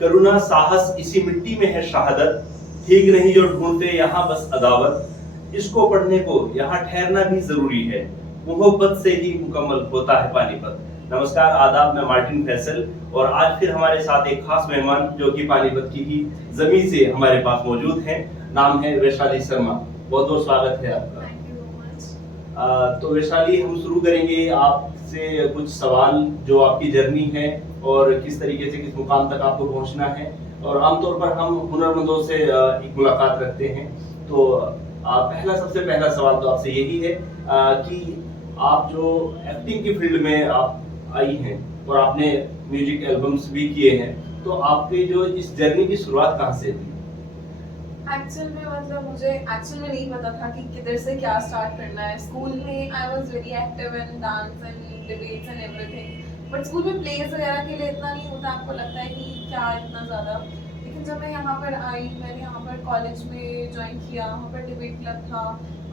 करुणा साहस इसी मिट्टी में है शहादत, ठीक नहीं जो ढूंढते यहाँ बस अदावत। इसको पढ़ने को यहाँ ठहरना भी जरूरी है, मोहब्बत से ही मुकम्मल होता है पानीपत। नमस्कार, आदाब, मैं मार्टिन फैसल और आज फिर हमारे साथ एक खास मेहमान जो कि पानीपत की ही जमीन से हमारे पास मौजूद हैं। नाम है वैशाली शर्मा। बहुत बहुत स्वागत है आपका। तो वैशाली, हम शुरू करेंगे आपसे कुछ सवाल जो आपकी जर्नी है और किस तरीके से किस मुकाम तक आपको पहुंचना है। और आमतौर पर हम हुनरमंदों से एक मुलाकात रखते हैं। तो सबसे पहला सवाल तो आपसे यही है कि आप जो एक्टिंग की फील्ड में आप आई हैं और आपने म्यूजिक एल्बम्स भी किए हैं, तो आपकी जो इस जर्नी की शुरुआत कहाँ से थी? एक्चुअल में मतलब मुझे एक्चुअल में नहीं पता था कि किधर से क्या स्टार्ट करना है। स्कूल में I was very active in dance and debates and everything, but school में प्लेज वगैरह के लिए इतना नहीं होता। आपको लगता है कि क्या इतना ज़्यादा, लेकिन जब मैं यहाँ पर आई, मैंने यहाँ पर कॉलेज में ज्वाइन किया। वहाँ पर डिबेट क्लब था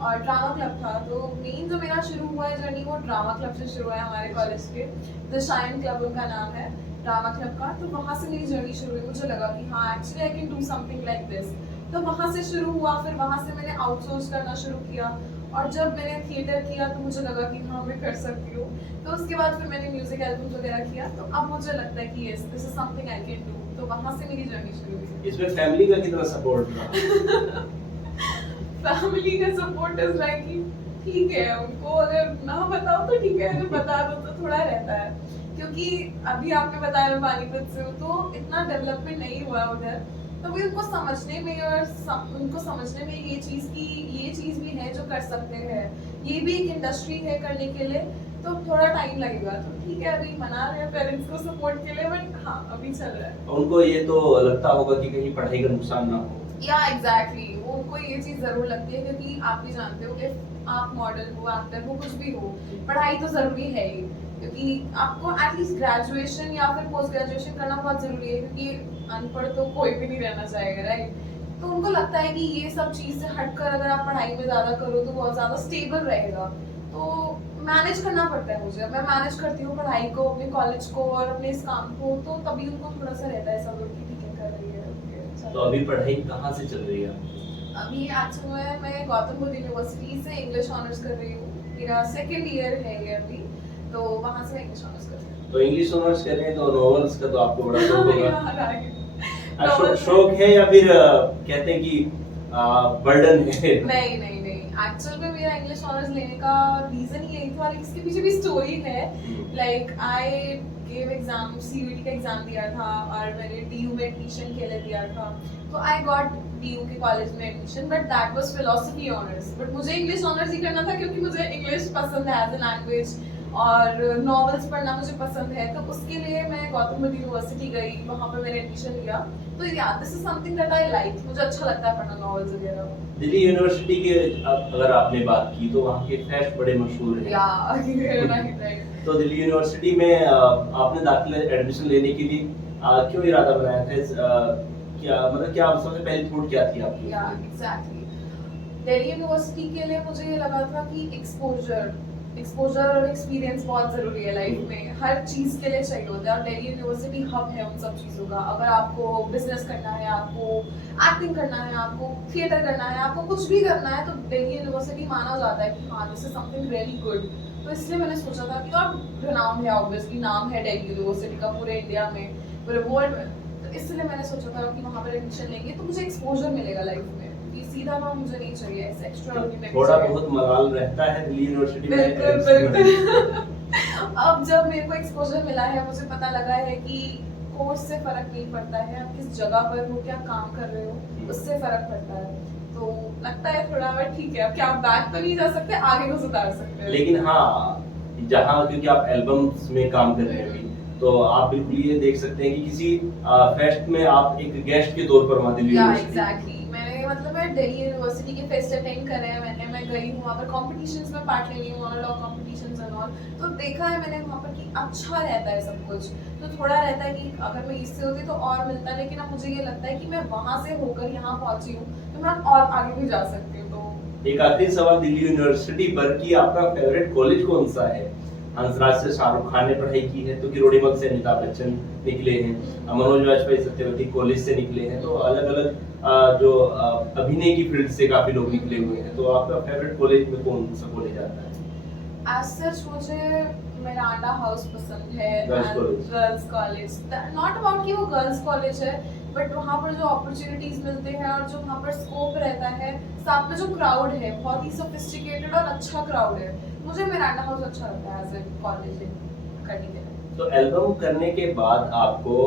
और ड्रामा क्लब था। तो मेन जो मेरा शुरू हुआ है जर्नी वो ड्रामा क्लब से शुरू है। हमारे कॉलेज के द शाइन क्लब उनका नाम है, ड्रामा क्लब का। तो वहाँ से मेरी जर्नी शुरू हुई। मुझे लगा कि हाँ, actually I can do something like this. तो वहाँ से शुरू हुआ। फिर वहाँ से मैंने आउटसोर्स करना शुरू किया और जब मैंने थिएटर किया तो मुझे लगा कि हाँ, मैं कर सकती हूँ। तो उसके बाद फिर मैंने म्यूजिक एल्बम्स वगैरह किया। तो अब मुझे लगता है कि yes, this is something I can do. तो वहाँ से मेरी जर्नी शुरू हुई। इसमें फैमिली का कितना सपोर्ट था? फैमिली का सपोर्ट इज लाइक कि ठीक है, उनको अगर ना बताओ तो ठीक है, अगर बता दो तो थोड़ा रहता है। क्योंकि अभी आपने बताया मैं पानीपत से हूँ, तो इतना डेवलपमेंट नहीं हुआ उधर। तो भी उनको समझने में उनको समझने में ये चीज़ भी है जो कर सकते हैं, ये भी एक इंडस्ट्री है करने के लिए। तो थोड़ा टाइम लगेगा। तो ठीक है, अभी मना रहे हैं पेरेंट्स को सपोर्ट के लिए, बट हाँ, अभी चल रहा है। उनको ये तो लगता होगा कि कहीं पढ़ाई का नुकसान ना हो। या एग्जैक्टली, वो उनको ये चीज़ ज़रूर लगती है क्योंकि आप भी जानते हो कि आप मॉडल हो, एक्टर हो, कुछ भी हो, पढ़ाई तो ज़रूरी है ही। क्योंकि आपको एटलीस्ट ग्रेजुएशन या फिर पोस्ट ग्रेजुएशन करना बहुत ज़रूरी है, क्योंकि अनपढ़ तो कोई भी नहीं रहना चाहेगा, राइट। तो उनको लगता है कि ये सब चीज़ से हटकर अगर आप पढ़ाई में ज़्यादा करो तो बहुत ज़्यादा स्टेबल रहेगा। तो मैनेज करना पड़ता है मुझे। मैं मैनेज करती हूँ पढ़ाई को, अपने कॉलेज को और अपने इस काम को। तो तभी उनको थोड़ा सा रहता है सब लोग कि ठीक है, कर रही है। तो अभी पढ़ाई कहाँ से चल रही है? अभी एक्चुअली मैं गौतम बुद्ध यूनिवर्सिटी से इंग्लिश ऑनर्स कर रही हूँ। मेरा सेकंड ईयर है ये अभी, तो वहाँ से इंग्लिश ऑनर्स कर रही हूँ। तो इंग्लिश ऑनर्स कर रहे हैं तो नॉवेल्स का तो आपको बड़ा शौक होगा। शौक शौक है या फिर कहते हैं कि बर्डन है? नहीं नहीं नहीं, एक्चुअल में मेरा इंग्लिश ऑनर्स लेने का रीजन यही था, और इसके पीछे भी स्टोरी है। Like I gave exam, CUET का एग्जाम दिया था और मैंने डीयू में एडमिशन के लिए दिया था। तो आई गॉट डीयू के कॉलेज में admission, but that was philosophy honours. But मुझे इंग्लिश ऑनर्स ही करना था क्योंकि मुझे इंग्लिश पसंद है एज ए लैंग्वेज और नॉवेल्स पढ़ना मुझे पसंद है। तो उसके लिए मैं गौतम बुद्ध यूनिवर्सिटी गई, वहाँ पर मैंने एडमिशन लिया। तो या this is something that I like, मुझे अच्छा लगता है पढ़ना नॉवेल्स वगैरह। दिल्ली यूनिवर्सिटी के अगर आपने बात की तो वहाँ के फेस्ट बड़े मशहूर हैं। राइट। तो दिल्ली यूनिवर्सिटी में आपने दाखिला एडमिशन लेने के लिए क्यों इरादा बनाया था? क्या सबसे पहली थॉट क्या थी आपकी? या एग्जैक्टली, दिल्ली यूनिवर्सिटी के लिए मुझे ये लगा था कि एक्सपोजर और एक्सपीरियंस बहुत ज़रूरी है लाइफ में। हर चीज़ के लिए चाहिए होता है और दिल्ली यूनिवर्सिटी हब है उन सब चीज़ों का। अगर आपको बिजनेस करना है, आपको एक्टिंग करना है, आपको थिएटर करना है, आपको कुछ भी करना है, तो दिल्ली यूनिवर्सिटी माना जाता है कि हाँ, this is something really good. तो इसलिए मैंने सोचा था कि, और नाम है, ऑब्वियसली नाम है दिल्ली यूनिवर्सिटी का पूरे इंडिया में, पूरे वर्ल्ड में। तो इसलिए मैंने सोचा था कि वहाँ पर एडमिशन लेंगे तो मुझे एक्सपोजर मिलेगा लाइफ में। ये सीधा वहाँ मुझे नहीं चाहिए, ऐसे एक्स्ट्रा थोड़ा बहुत मलाल रहता है दिल्ली यूनिवर्सिटी में। बिल्कुल। अब जब मेरे को एक्सपोजर मिला है, मुझे पता लगा है कि कोर्स से फर्क नहीं पड़ता है, आप किस जगह पर हो, क्या काम कर रहे हो, उससे फर्क पड़ता है। तो लगता है थोड़ा, बट ठीक है, अब क्या आप बैक तो नहीं जा सकते, आगे को सुधार सकते हैं। लेकिन हाँ, जहाँ क्योंकि आप एल्बम्स में काम कर रहे हैं अभी, तो आप बिल्कुल ये देख सकते हैं कि किसी फेस्ट में आप एक गेस्ट के तौर पर वहाँ दिल्ली एग्जैक्टली, मैंने मतलब मैं दिल्ली यूनिवर्सिटी के फेस्ट अटेंड करे हैं। मैं गई हूँ वहाँ पर, कॉम्पिटिशन्स में पार्ट ले ली हूँ, मोनोलॉग कॉम्पिटिशन्स एंड ऑल। तो देखा है मैंने वहाँ पर कि अच्छा रहता है सब कुछ। तो थोड़ा रहता है कि अगर मैं इससे होती तो और मिलता, लेकिन अब मुझे ये लगता है कि मैं वहाँ से होकर यहाँ पहुँची हूँ तो मैं और आगे भी जा सकती हूँ। तो एक आखिरी सवाल दिल्ली यूनिवर्सिटी पर कि आपका फेवरेट कॉलेज कौन सा है? हंसराज से शाहरुख खान ने पढ़ाई की है, तो किरोड़ीमल से अमिताभ बच्चन निकले हैं, मनोज वाजपेयी सत्यवती कॉलेज से निकले हैं, तो अलग अलग जो अभिनय की फील्ड से काफी लोग निकले हुए हैं। तो आपका फेवरेट कॉलेज में कौन सा कॉलेज आता है? As such मुझे मिरांडा हाउस पसंद है, गर्ल्स कॉलेज। नॉट अबाउट कि वो गर्ल्स कॉलेज है, बट वहाँ पर जो अपॉर्चुनिटीज मिलते हैं और जो वहाँ पर स्कोप रहता है, साथ में जो क्राउड है बहुत ही सोफिस्टिकेटेड और अच्छा क्राउड है, मुझे मिरांडा हाउस अच्छा लगता है एज ए कॉलेज करने के लिए। तो एल्बम करने के बाद आपको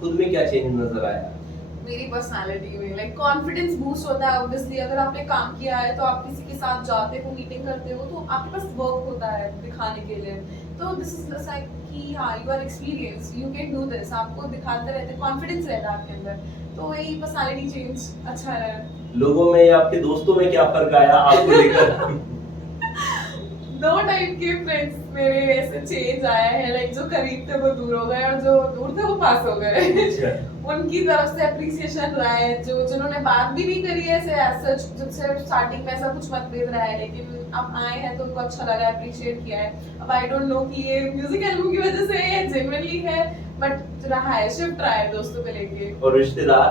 खुद में क्या चेंज नजर आया? मेरी पर्सनालिटी में लाइक कॉन्फिडेंस बूस्ट होता है। ऑब्वियसली अगर आपने काम किया है तो आप किसी के साथ जाते हो, मीटिंग करते हो, तो आपके पास वर्क होता है दिखाने के लिए। तो दिस इज लाइक कि हाँ, you are experience, you can do this, आपको दिखाते रहते, कॉन्फिडेंस रहता है आपके अंदर। तो यही पर्सनालिटी चेंज अच्छा रहा। लोगों में या आपके दोस्तों में क्या फर्क आया आपको लेकर? दो टाइप के फ्रेंड्स मेरे ऐसे चेंज आया है, लाइक जो करीब थे वो दूर हो गए और जो दूर थे वो पास हो गए। उनकी तरफ से अप्रिसिएशन रहा है, जो जिन्होंने बात भी नहीं करी है ऐसे एज सच, जिनसे स्टार्टिंग में ऐसा कुछ मतभेद रहा है, लेकिन अब आए हैं तो उनको अच्छा लगा, अप्रिशिएट किया है। अब आई डोंट नो कि ये म्यूजिक एल्बम की वजह से है, जेन्युइनली है, बट रहा है, शिफ्ट रहा है दोस्तों को लेके। और रिश्तेदार?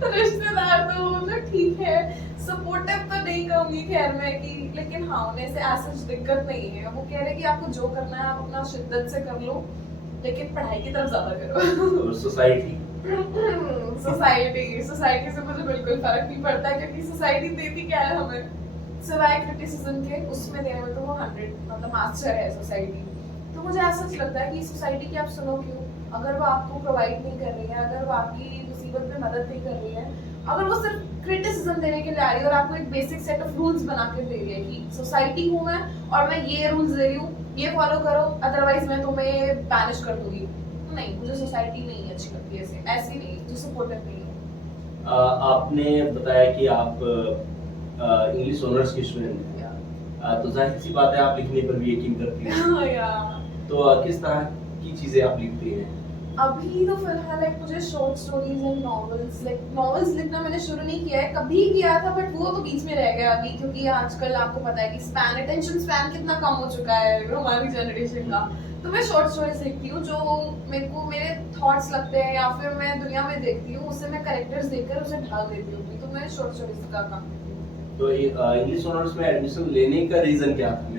तो रिश्तेदार तो मतलब ठीक है, सपोर्टिव तो नहीं कहूंगी खैर मैं कि, लेकिन हाँ उन्हें से ऐसा दिक्कत नहीं है। वो कह रहे कि आपको जो करना है आप अपना शिद्दत से कर लो, लेकिन पढ़ाई की तरफ ज्यादा करो। और सोसाइटी सोसाइटी से मुझे बिल्कुल फर्क नहीं पड़ता, क्योंकि सोसाइटी देती क्या है हमें सिवाय क्रिटिसिज्म के, उसमें देने में तो वो 100 मतलब मास्टर है सोसाइटी। तो मुझे ऐसा लगता है कि सोसाइटी की आप सुनो क्यों, अगर वो आपको प्रोवाइड नहीं कर रही है, अगर वो आपकी मुसीबत में मदद नहीं कर रही है, अगर वो सिर्फ क्रिटिसिज्म देने के लिए आ रही है और आपको एक बेसिक सेट ऑफ रूल्स बना के दे रही है कि सोसाइटी हूँ मैं और मैं ये रूल्स दे रही हूँ, ये फॉलो करो, अदरवाइज मैं तुम्हें बैनिश कर दूंगी, नहीं, मुझे सोसाइटी नहीं अच्छी लगती ऐसे, ऐसी नहीं जो सपोर्टिव नहीं है। आपने बताया कि आप इंग्लिश ऑनर्स की स्टूडेंट हैं, तो जाहिर सी बात है आप लिखने पर भी यकीन करती हैं। तो किस तरह की चीजें आप लिखती हैं? अभी तो फिलहाल लाइक मुझे short stories and novels, like novels लिखना मैंने शुरू नहीं किया है, कभी किया था बट वो तो बीच में रह गया अभी, क्योंकि आजकल आपको पता है कि स्पैन, अटेंशन स्पैन कितना कम हो चुका है हमारी जनरेशन का। तो मैं शॉर्ट स्टोरीज लिखती हूँ जो मेरे को मेरे थॉट्स लगते हैं या फिर मैं दुनिया में देखती हूँ, उससे मैं कैरेक्टर्स देखकर उसे ढाल देती हूँ। तो मैं शॉर्ट स्टोरीज का काम करती हूँ। तो इंग्लिश ऑनर्स में एडमिशन लेने का रीजन क्या था?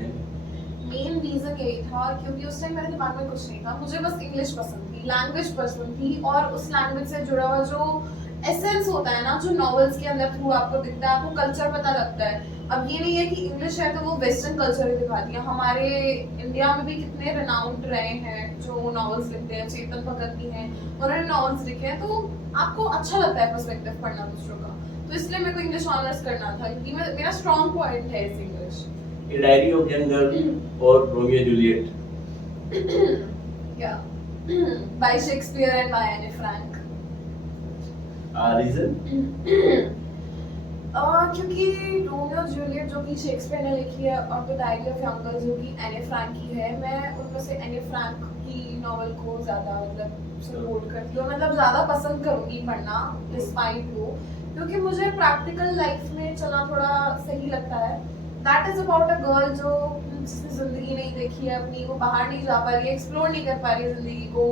मेन रीजन यही था क्योंकि उस टाइम मेरे दिमाग में कुछ नहीं था, मुझे बस इंग्लिश पसंद थी, लैंग्वेज पसंद थी, और उस लैंग्वेज से जुड़ा हुआ जो एसेंस होता है ना, जो नॉवेल्स के अंदर थ्रू आपको दिखता है, आपको कल्चर पता लगता है। अब ये नहीं है कि इंग्लिश है तो वो वेस्टर्न कल्चर ही दिखाती है, हमारे इंडिया में भी कितने रिनाउंड रहे हैं जो नॉवेल्स लिखते हैं, चेतन भगत भी हैं, उन्होंने नॉवेल्स लिखे हैं, तो आपको अच्छा लगता है पर्सपेक्टिव पढ़ना दूसरों का। तो इसलिए मेरे को इंग्लिश ऑनर्स करना था क्योंकि मेरा स्ट्रॉन्ग पॉइंट है इस English. A Diary of Young Girl और Romeo Juliet? Yeah, by Shakespeare and by Anne Frank. Reason? क्योंकि रोमियो जूलियट जो कि शेक्सपियर ने लिखी है और the diary of young girl जो कि एने फ्रैंक की है, मैं उनमें से एने फ्रैंक की नॉवल को ज़्यादा मतलब सपोर्ट करती हूँ, मतलब ज़्यादा पसंद करूँगी पढ़ना डिस्पाइट वो, क्योंकि मुझे प्रैक्टिकल लाइफ में चलना थोड़ा सही लगता है। That is about a girl जो जिसने जिंदगी नहीं देखी है अपनी, वो बाहर नहीं जा पा रही है, एक्सप्लोर नहीं कर पा रही है जिंदगी को,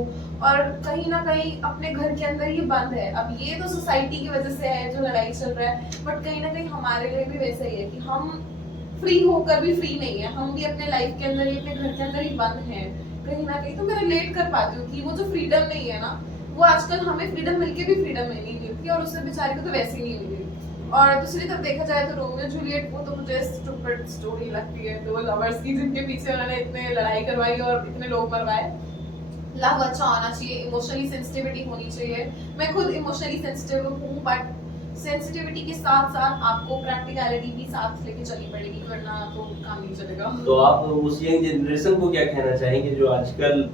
और कहीं ना कहीं अपने घर के अंदर ही बंद है। अब ये तो सोसाइटी की वजह से है जो लड़ाई चल रहा है, बट कहीं ना कहीं हमारे लिए भी वैसा ही है कि हम फ्री होकर भी फ्री नहीं है, हम भी अपने लाइफ के अंदर ही, अपने घर के अंदर ही बंद हैं कहीं ना कहीं। तो मैं रिलेट कर पाती हूँ कि वो जो फ्रीडम नहीं है ना, वो आजकल हमें फ्रीडम मिलके भी फ्रीडम नहीं मिलती, और उससे बेचारी को तो वैसे ही नहीं मिली। और दूसरी तरफ देखा जाए तो रोमियो जूलियट वो तो मुझे स्टूपिड स्टोरी लगती है, दो लवर्स की जिनके पीछे उन्होंने इतने लड़ाई करवाई और इतने लोग मरवाए। लव अच्छा होना चाहिए, इमोशनली सेंसिटिविटी होनी चाहिए, मैं खुद इमोशनली सेंसिटिव हूँ, बट सेंसिटिविटी के साथ साथ आपको प्रैक्टिकलिटी भी साथ लेके चलनी पड़ेगी, वरना तो काम नहीं चलेगा। तो आप उस यंग जनरेशन को क्या कहना चाहेंगे जो आजकल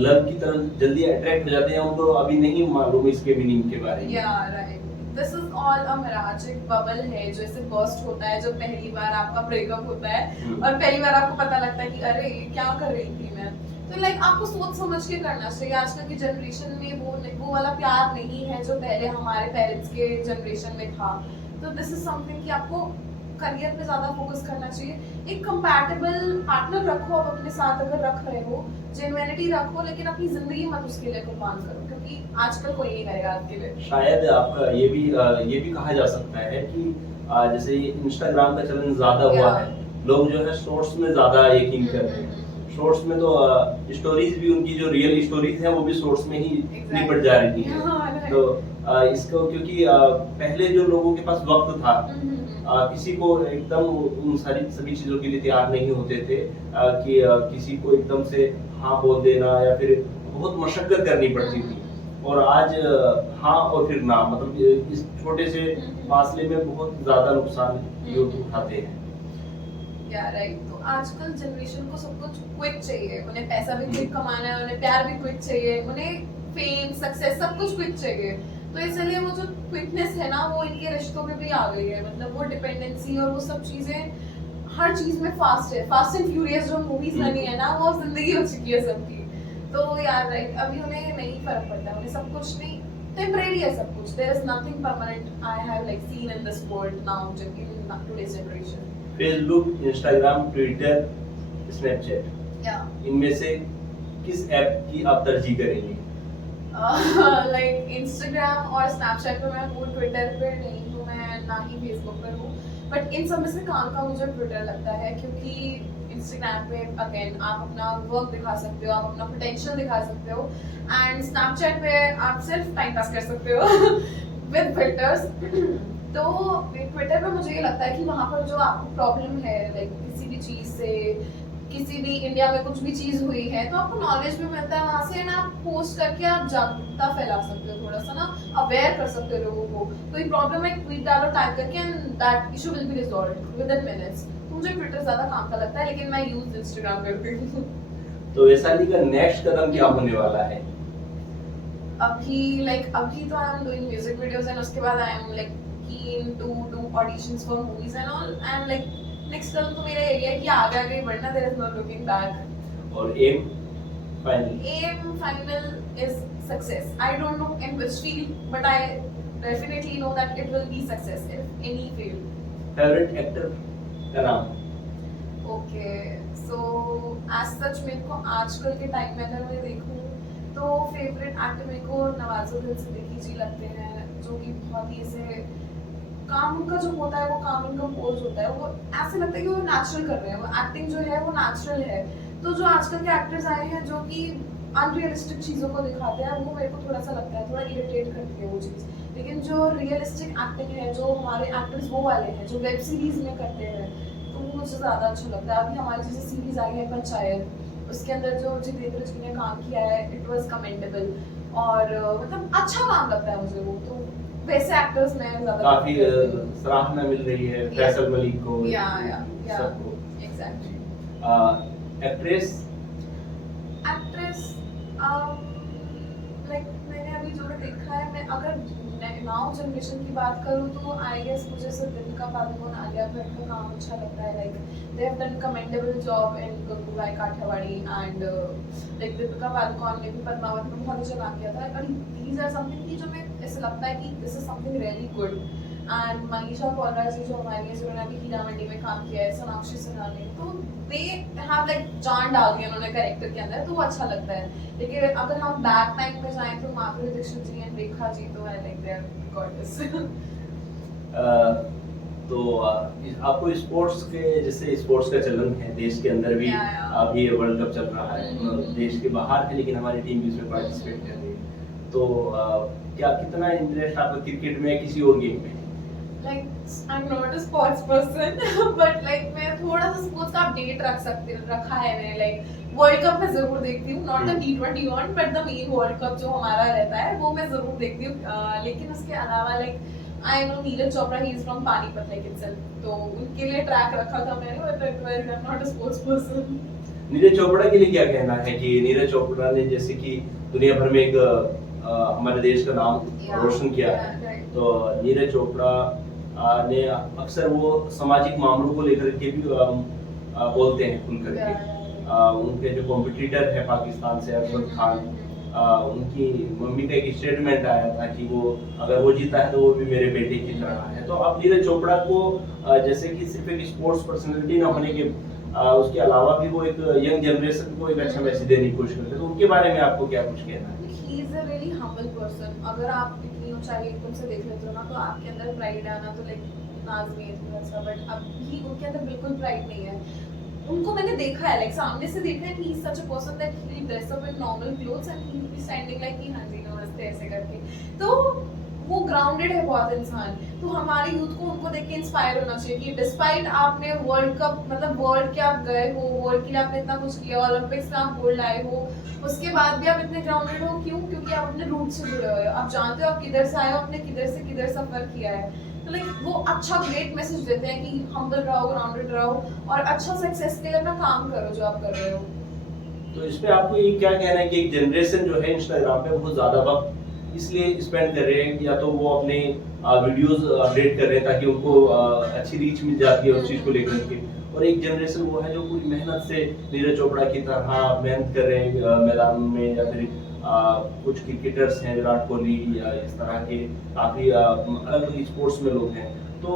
लव की तरफ जल्दी अट्रैक्ट हो जाते हैं, उनको अभी नहीं मालूम इसके मीनिंग के बारे में? या right, this is all a mirage, एक बबल है जो ऐसे बर्स्ट होता है जब पहली बार आपका ब्रेकअप होता है और पहली बार आपको पता लगता है कि अरे क्या कर रही थी मैं। तो लाइक आपको सोच समझ के करना चाहिए। आजकल की जनरेशन में वो वाला प्यार नहीं है जो पहले हमारे पेरेंट्स के जनरेशन में था। तो दिस इज समथिंग कि आपको करियर पे ज्यादा फोकस करना चाहिए। एक कंपैटिबल पार्टनर रखो आप अपने साथ, अगर रख रहे हो जेन्युइनिटी रखो, लेकिन अपनी जिंदगी मत उसके लिए कुर्बान करो, क्योंकि आजकल कोई नहीं करेगा आपके लिए। शायद आपका ये भी कहा जा सकता है कि जैसे ये इंस्टाग्राम का चलन ज्यादा हुआ है, लोग जो है शॉर्ट्स में ज्यादा यकीन कर रहे हैं। शॉर्ट्स में तो स्टोरीज भी उनकी जो रियल स्टोरीज हैं वो भी शॉर्ट्स में ही निपट जा रही है। तो इसको क्योंकि पहले जो लोगों के पास वक्त था, किसी को एकदम उन सारी सभी चीजों के लिए तैयार नहीं होते थे, कि किसी को एकदम से हाँ बोल देना या फिर बहुत मशक्कत करनी पड़ती थी। और आज हाँ और फिर ना, मतलब इस छोटे से फासले में बहुत ज्यादा नुकसान लोग उठाते हैं। या राइट। तो आजकल जनरेशन को सब कुछ क्विक चाहिए, उन्हें पैसा भी क्विक कमाना है, उन्हें प्यार भी क्विक चाहिए, उन्हें फेम सक्सेस सब कुछ क्विक चाहिए। तो इसलिए वो जो क्विकनेस है ना वो इनके रिश्तों में भी आ गई है, मतलब वो डिपेंडेंसी और वो सब चीजें हर चीज में फास्ट है। फास्ट एंड फ्यूरियस जो मूवीज बनी है ना वो जिंदगी हो चुकी है सबकी। तो यार राइट, अभी उन्हें नहीं फर्क पड़ता, उन्हें सब कुछ नहीं, टेम्परेरी है सब कुछ। There is nothing permanent I have like seen in this world now in today's generation. Facebook, Instagram, Twitter, Snapchat, इनमें से किस ऐप की आप तरजीह करेंगे? लाइक इंस्टाग्राम और स्नैपचैट पे मैं हूँ, ट्विटर पे नहीं हूँ मैं, ना ही फेसबुक पर हूँ। बट इन सब में से काम का मुझे ट्विटर लगता है, क्योंकि इंस्टाग्राम पे अगेन आप अपना वर्क दिखा सकते हो, आप अपना पोटेंशियल दिखा सकते हो, एंड स्नैपचैट पे आप सिर्फ टाइम पास कर सकते हो विद फिल्टर्स। तो ट्विटर पे मुझे ये लगता है कि वहाँ पर जो आपको प्रॉब्लम है लाइक किसी भी चीज़ से, किसी भी इंडिया में कुछ भी चीज़ हुई है तो आपको नॉलेज भी मिलता है वहाँ से, ना आप पोस्ट करके आप जागरूकता फैला सकते हो, थोड़ा सा ना अवेयर कर सकते हो लोगों को। कोई प्रॉब्लम है ट्वीट डालो टाइप करके and that issue will be resolved with in minutes. तो मुझे ट्विटर ज़्यादा काम का लगता है, लेकिन मैं यूज इंस्टाग्राम करती हूँ। तो वैशाली का नेक्स्ट कदम क्या होने वाला है? अभी तो I am doing music videos and उसके बाद I am like keen to do auditions for movies and all, and like next कदम तो मेरा यही है कि आगे आगे बढ़ना, there is no looking back. और aim final is success. I don't know in which field, but I definitely know that it will be success in any field. Favorite actor का नाम? Okay, so as such मेरे को आजकल के time में अगर मैं देखूँ तो फेवरेट एक्टर मेरे को नवाजुद्दीन सिद्दीकी जी लगते हैं, जो कि बहुत ही ऐसे काम उनका जो होता है वो काम इनका पोज होता है, वो ऐसे लगता है कि वो नेचुरल कर रहे हैं, वो एक्टिंग जो है वो नेचुरल है। तो जो आजकल के एक्टर्स आए हैं जो कि अनरियलिस्टिक चीज़ों को दिखाते हैं, वो मेरे को थोड़ा सा लगता है, थोड़ा इरिटेट करती है वो चीज़। लेकिन जो रियलिस्टिक एक्टिंग है, जो हमारे एक्टर्स वो वाले हैं जो वेब सीरीज में करते हैं, तो वो मुझे ज़्यादा अच्छा लगता है। अभी हमारी जैसे सीरीज आई है पंचायत, उसके अंदर जो जितेंद्र जी ने काम किया है इट वाज कमेंडेबल, और मतलब अच्छा काम लगता है मुझे वो। तो वैसे एक्टर्स में ज़्यादा काफी सराहना मिल रही है फैसल मलिक को, सबको। एग्जैक्टली। एक्ट्रेस लाइक मैंने अभी जो देखा है, मैं अगर नाउ जनरेशन की बात करूँ तो आई गेस मुझे सिर्फ दीपिका पादुकोण, आलिया भट्ट का काम अच्छा लगता है। Like they have done commendable job in Gangubai Kathiawadi, and like Deepika Padukone ने भी पद्मावत में बहुत अच्छा काम किया था। और दीज आर समथिंग कि जो मैं ऐसा लगता है कि this is something really good. And Manisha Koirala ji जो हमारी जिन्होंने अभी हीरा मंडी में काम किया है, सोनाक्षी सिन्हा ने, तो दे हैव लाइक जान डाल दी उन्होंने कैरेक्टर के अंदर, तो वो अच्छा लगता है। लेकिन अगर हम बैक टाइम में जाएं तो माधुरी दीक्षित जी एंड रेखा जी तो आई लाइक देयर गॉडेस। तो आपको स्पोर्ट्स के, जैसे स्पोर्ट्स का चलन है देश के अंदर भी, अभी वर्ल्ड कप चल रहा है, देश के बाहर है लेकिन हमारी टीम भी इसमें पार्टिसिपेट कर रही है, तो क्या कितना इंटरेस्ट आपका क्रिकेट में, किसी और गेम में? Like I'm not a sports person, but like मैं थोड़ा सा स्पोर्ट्स का अपडेट रखा है मैंने। लाइक वर्ल्ड कप मैं जरूर देखती हूँ, not the T20 one, but the main world cup जो हमारा रहता है वो मैं जरूर देखती हूँ। लेकिन उसके अलावा like I know Neeraj Chopra, he is from Panipat like itself, तो उनके लिए ट्रैक रखा था मैंने, but I am not a sports person. Neeraj Chopra के लिए क्या कहना है कि नीरज चोपड़ा ने जैसे कि दुनिया भर में एक हमारे देश का नाम रोशन किया है, तो नीरज चोपड़ा ने अक्सर वो सामाजिक मामलों को लेकर के भी बोलते हैं खुल करके। उनके जो कॉम्पिटिटर है पाकिस्तान से अरफत खान, उनकी मम्मी का एक स्टेटमेंट आया था कि वो अगर वो जीता है तो वो भी मेरे बेटे की तरह है। तो आप नीरज चोपड़ा को जैसे कि सिर्फ एक स्पोर्ट्स पर्सनालिटी ना होने के उसके अलावा भी वो एक यंग जनरेशन को एक अच्छा मैसेज देने की कोशिश करते हैं, तो उनके बारे में आपको क्या कुछ कहना है? He is a really humble person. अगर आप इतनी ऊंचाई एकदम से देख लेते हो ना, तो आपके अंदर प्राइड आना तो लाइक नाज में है थोड़ा सा, बट अब ही उनके अंदर बिल्कुल प्राइड नहीं है। उनको मैंने देखा है, लाइक सामने से देखा है, he is such a person that he dress up in normal clothes and he will be standing like कि हाँ जी नमस्ते ऐसे करके। तो वो ग्राउंडेड है बहुत इंसान। तो हमारे यूथ को उनको देख के इंस्पायर होना चाहिए कि डिस्पाइट आपने वर्ल्ड कप मतलब वर्ल्ड के आप गए हो, वर्ल्ड के लिए आपने इतना कुछ किया, ओलंपिक्स में आप गोल्ड लाए हो, उसके बाद भी आप इतने ग्राउंडेड हो। क्यों? क्योंकि आप अपने रूट से जुड़े हुए हो, आप जानते हो आप किधर से आए हो, आपने किधर सफर किया है। तो लाइक वो अच्छा ग्रेट मैसेज देते हैं कि हम्बल रहो, ग्राउंडेड रहो और अच्छा सक्सेस के लिए अपना काम करो जो आप कर रहे हो। तो इस पे आपको ये क्या कहना है कि एक जनरेशन जो है इंस्टाग्राम पे बहुत ज्यादा वक्त इसलिए स्पेंड कर रहे हैं, या तो वो अपने वीडियोस अपडेट कर रहे हैं ताकि उनको अच्छी रीच मिल जाती है उस चीज को लेकर के, और एक जनरेशन वो है जो पूरी मेहनत से नीरज चोपड़ा की तरह मेहनत कर रहे हैं मैदान में, या फिर कुछ क्रिकेटर्स हैं विराट कोहली या इस तरह के काफी अलग अलग स्पोर्ट्स में लोग हैं। तो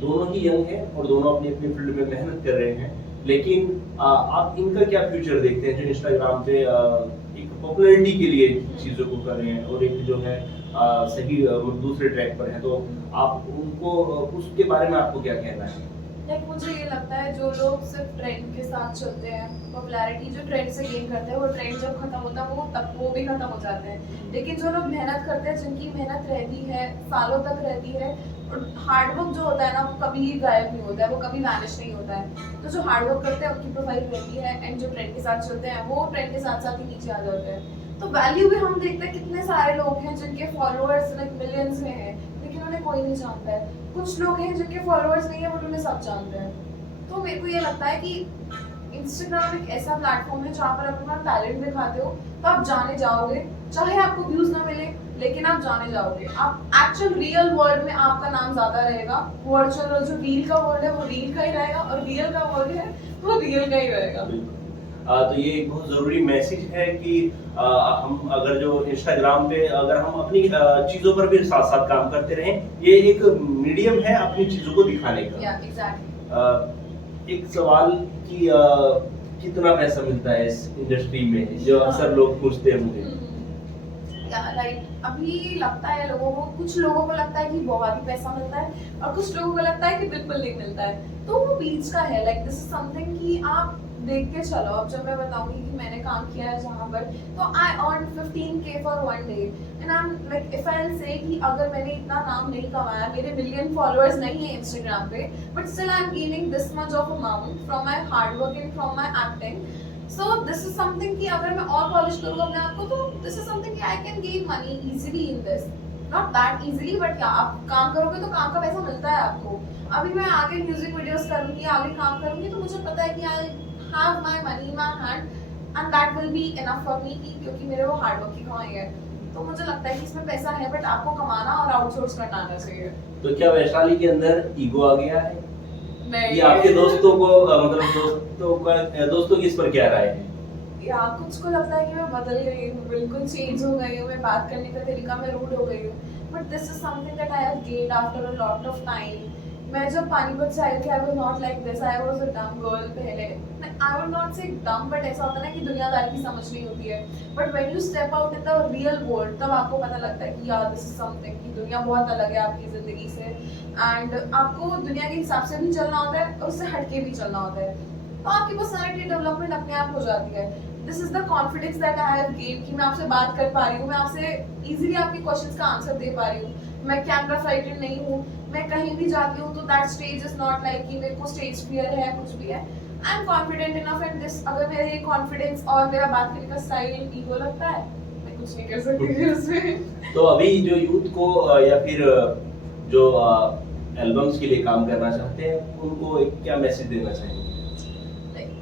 दोनों ही यंग हैं और दोनों अपनी अपनी फील्ड में मेहनत कर रहे हैं, लेकिन आप इनका क्या फ्यूचर देखते हैं जो इंस्टाग्राम पे एक पॉपुलैरिटी के लिए चीजों को कर रहे हैं और एक जो है सही दूसरे ट्रैक पर है, तो आप उनको उसके बारे में आपको क्या कहना है? लाइक मुझे ये लगता है जो लोग सिर्फ ट्रेंड के साथ चलते हैं, पॉपुलैरिटी जो ट्रेंड से गेन करते हैं, वो ट्रेंड जब खत्म होता है वो भी खत्म हो जाते हैं। लेकिन जो लोग मेहनत करते हैं, जिनकी मेहनत रहती है सालों तक रहती है, और हार्डवर्क जो होता है ना वो कभी गायब नहीं होता है, वो कभी वैनिश नहीं होता है। तो जो हार्डवर्क करते हैं उनकी प्रोफाइल रहती है, एंड जो ट्रेंड के साथ चलते हैं वो ट्रेंड के साथ साथ ही नीचे आ जाते हैं। तो वैल्यू भी हम देखते हैं, कितने सारे लोग हैं जिनके फॉलोअर्स लाइक मिलियंस में हैं, लेकिन उन्हें कोई नहीं जानता है। कुछ लोग हैं जिनके फॉलोअर्स नहीं है, बट उन्हें सब जानते हैं। तो मेरे को ये लगता है कि इंस्टाग्राम एक ऐसा प्लेटफॉर्म है जहाँ पर आप अपना टैलेंट दिखाते हो तो आप जाने जाओगे, चाहे आपको व्यूज ना मिले, लेकिन आप जाने जाओगे। आप एक्चुअल रियल वर्ल्ड में आपका नाम ज्यादा रहेगा। वर्चुअल जो रील का वर्ल्ड है वो रील का ही रहेगा, और रियल का वर्ल्ड है वो रियल का ही रहेगा। तो ये एक बहुत जरूरी मैसेज है कि हम अगर जो इंस्टाग्राम पे अगर हम अपनी चीजों पर भी साथ साथ काम करते रहें, ये एक मीडियम है अपनी चीजों को दिखाने का। एग्जैक्टली। एक सवाल कि कितना पैसा मिलता है इस इंडस्ट्री में, जो अक्सर लोग पूछते हैं मुझे। राइट, अभी लगता है लोगों को, कुछ लोगों को लगता है कि बहुत ही पैसा मिलता है, और कुछ लोगों को लगता है कि बिल्कुल नहीं मिलता है। तो वो बीच का है। लाइक दिस इज समथिंग कि आप देख के चलो। अब जब मैं बताऊंगी कि मैंने काम किया है जहाँ पर, तो I earn 15K for one day, and I am like if I से कि अगर मैंने इतना नाम नहीं कमाया, मेरे मिलियन फॉलोअर्स नहीं है इंस्टाग्राम पे, but still I am gaining this much of amount from my hard work and from my acting. So this is something कि अगर मैं और पॉलिश करूँ अपने आप को, तो दिस इज समथिंग कि I can gain money easily in this, not that easily, but या आप काम करोगे तो काम का पैसा मिलता है आपको। अभी मैं आगे म्यूजिक वीडियोस करूंगी, आगे काम करूंगी, तो मुझे पता है कि I have my money in my hand, and that will be enough for me, क्योंकि मेरे वो हार्ड वर्क की कमाई है। तो मुझे लगता है कि इसमें पैसा है, बट आपको कमाना और आउटसोर्स करना आना चाहिए। तो क्या वैशाली के अंदर ईगो आ गया है? नहीं, ये आपके दोस्तों को दोस्तों की इस पर क्या राय है? या कुछ को लगता है कि मैं बदल गई हूँ, बिल्कुल चेंज हो गई हूँ, मैं बात करने का तरीका में रूड हो गई हूँ, but this is something that I have gained after a lot of time. मैं जब पानीपत से आई थी, I was not like this, I was a डम गर्ल पहले। आई वुड नॉट से डम, बट ऐसा होता है ना कि दुनियादारी की समझ नहीं होती है, but when you step out in the real world, तब आपको पता लगता है कि यार दिस इज समथिंग, कि दुनिया बहुत अलग है आपकी जिंदगी से, एंड आपको दुनिया के हिसाब से भी चलना होता है और उससे हटके भी चलना होता है। तो आपकी पर्सनालिटी डेवलपमेंट अपने आप हो जाती है। This is the confidence that I have gain, कि मैं आपसे बात कर पा रही हूँ, मैं आपसे इजीली आपके क्वेश्चंस का आंसर दे पा रही हूँ, मैं कैमरा फ्राइटेड नहीं हूँ, मैं कहीं भी जाती हूँ तो that stage is not like कि मेरे को स्टेज फियर है, कुछ भी है। I am confident enough, and this अगर मेरे ये कॉन्फिडेंस और मेरा बात करने का स्टाइल ईगो लगता है, मैं कुछ नहीं कर सकती उसमें। तो अभी जो यूथ को या फिर जो एल्बम्स के लिए काम करना चाहते हैं, उनको एक क्या मैसेज देना चाहेंगे?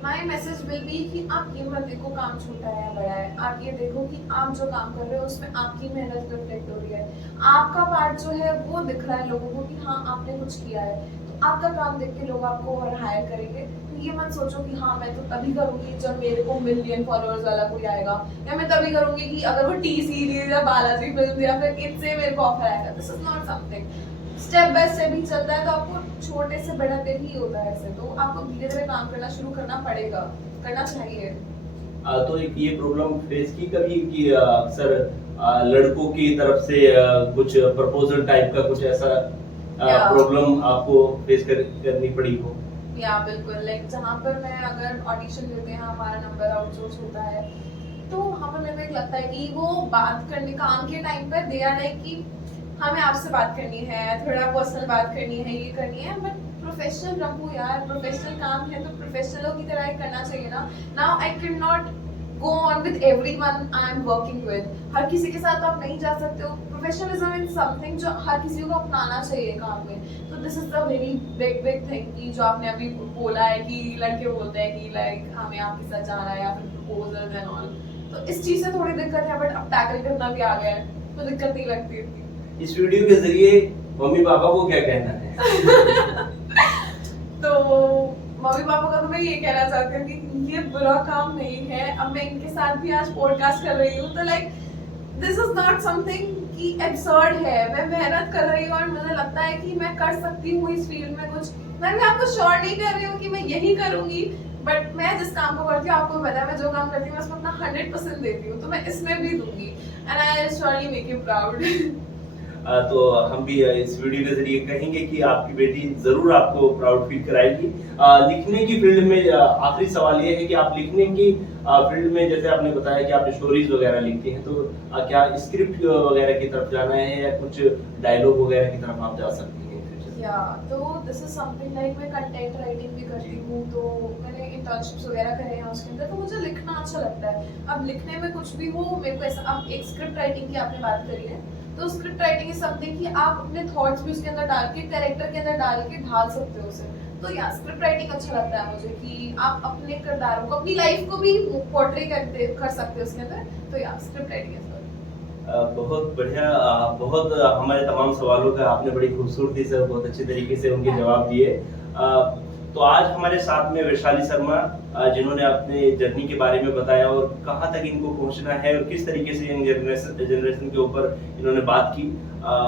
माय मैसेज विल बी कि आप ये मत देखो काम छोटा है या बड़ा है, आप ये देखो कि आप जो काम कर रहे हो उसमें आपकी मेहनत रिफ्लेक्ट हो रही है, आपका पार्ट जो है वो दिख रहा है लोगों को कि हाँ आपने कुछ किया है। तो आपका काम देख के लोग आपको और हायर करेंगे, ये मत सोचो कि हाँ मैं तो तभी करूंगी जब मेरे को मिलियन फॉलोअर्स वाला कोई आएगा, या मैं तभी करूंगी कि अगर वो टी सीरीज या बालाजी फिल्म या फिर इससे मेरे को ऑफर आएगा। This is not something, step by step ही चलता है, तो आपको छोटे से बड़ा पे ही होता है ऐसे, तो आपको धीरे धीरे काम करना शुरू करना पड़ेगा, करना चाहिए। तो एक ये प्रॉब्लम फेस की कभी कि अक्सर लड़कों की तरफ से कुछ प्रपोजल टाइप का कुछ ऐसा Yeah. प्रॉब्लम आपको फेस करनी पड़ी हो? या बिल्कुल, लाइक जहाँ पर मैं अगर ऑडिशन देते हैं, हमारा नंबर आउटसोर्स होता है, तो वहाँ पर मेरे को एक लगता है कि वो बात करने काम के टाइम पर दे आर लाइक कि हमें आपसे बात करनी है, थोड़ा पर्सनल बात करनी है, ये करनी है, बट प्रोफेशनल रहो यार, प्रोफेशनल काम है तो प्रोफेशनलों की तरह ही करना चाहिए ना। Now I can not go on with everyone I am working with, हर किसी के साथ आप नहीं जा सकते हो। प्रोफेशनलिज्म इज समथिंग जो हर किसी को अपनाना चाहिए काम में। तो this is the very big thing कि जो आपने अभी बोला है कि लड़के बोलते हैं कि लाइक हमें आपके साथ जाना है या फिर प्रपोजल्स एंड ऑल, तो इस चीज से थोड़ी दिक्कत है, बट अब टैकल करना भी आ गया है तो दिक्कत नहीं लगती इतनी। इस वीडियो के जरिए मम्मी पापा को क्या कहना है? तो मम्मी पापा का तो मैं ये कहना चाहती हूँ कि ये बुरा काम नहीं है। अब मैं इनके साथ भी आज पॉडकास्ट कर रही हूँ, तो like this is not something कि एब्सर्ड है। मैं मेहनत कर रही हूँ और मुझे लगता है कि मैं कर सकती हूँ इस फील्ड में कुछ। मैं आपको श्योर नहीं कर रही हूँ कि मैं यही करूंगी, बट मैं जिस काम को करती हूँ आपको पता है, मैं जो काम करती हूँ मैं उसमें अपना 100% देती हूँ, तो मैं इसमें भी दूंगी and I surely make you proud. तो हम भी इस वीडियो के जरिए कहेंगे कि आपकी बेटी जरूर आपको प्राउड फील कराएगी। लिखने की फील्ड में आखिरी सवाल ये है कि आप लिखने की फील्ड में, जैसे आपने बताया कि आप स्टोरीज वगैरह लिखती हैं, तो क्या स्क्रिप्ट वगैरह की तरफ जाना है या कुछ डायलॉग वगैरह की तरफ आप जा सकती हैं? या तो दिस इज समथिंग लाइक मैं कंटेंट राइटिंग भी करती हूँ, तो मैंने इंटर्नशिप्स वगैरह करे हैं उसके अंदर, तो मुझे लिखना अच्छा लगता है। अब लिखने में कुछ भी हो मेरे को ऐसा, अब एक स्क्रिप्ट राइटिंग की आपने बात करी है, तो स्क्रिप्ट राइटिंग इज समथिंग कि आप अपने थॉट्स भी उसके अंदर डाल के, कैरेक्टर के अंदर डाल के ढाल सकते हो उसे। तो या स्क्रिप्ट राइटिंग अच्छा लगता है मुझे कि आप अपने किरदारों को, अपनी लाइफ को भी पोर्ट्रे कर सकते हो उसके अंदर, तो या स्क्रिप्ट राइटिंग इज बहुत बढ़िया। बहुत हमारे तमाम सवालों का आपने बड़ी खूबसूरती से, बहुत अच्छे तरीके से उनके जवाब दिए। तो आज हमारे साथ में वैशाली शर्मा, जिन्होंने अपने जर्नी के बारे में बताया और कहाँ तक इनको पहुँचना है और किस तरीके से यंग जनरेशन के ऊपर इन्होंने बात की।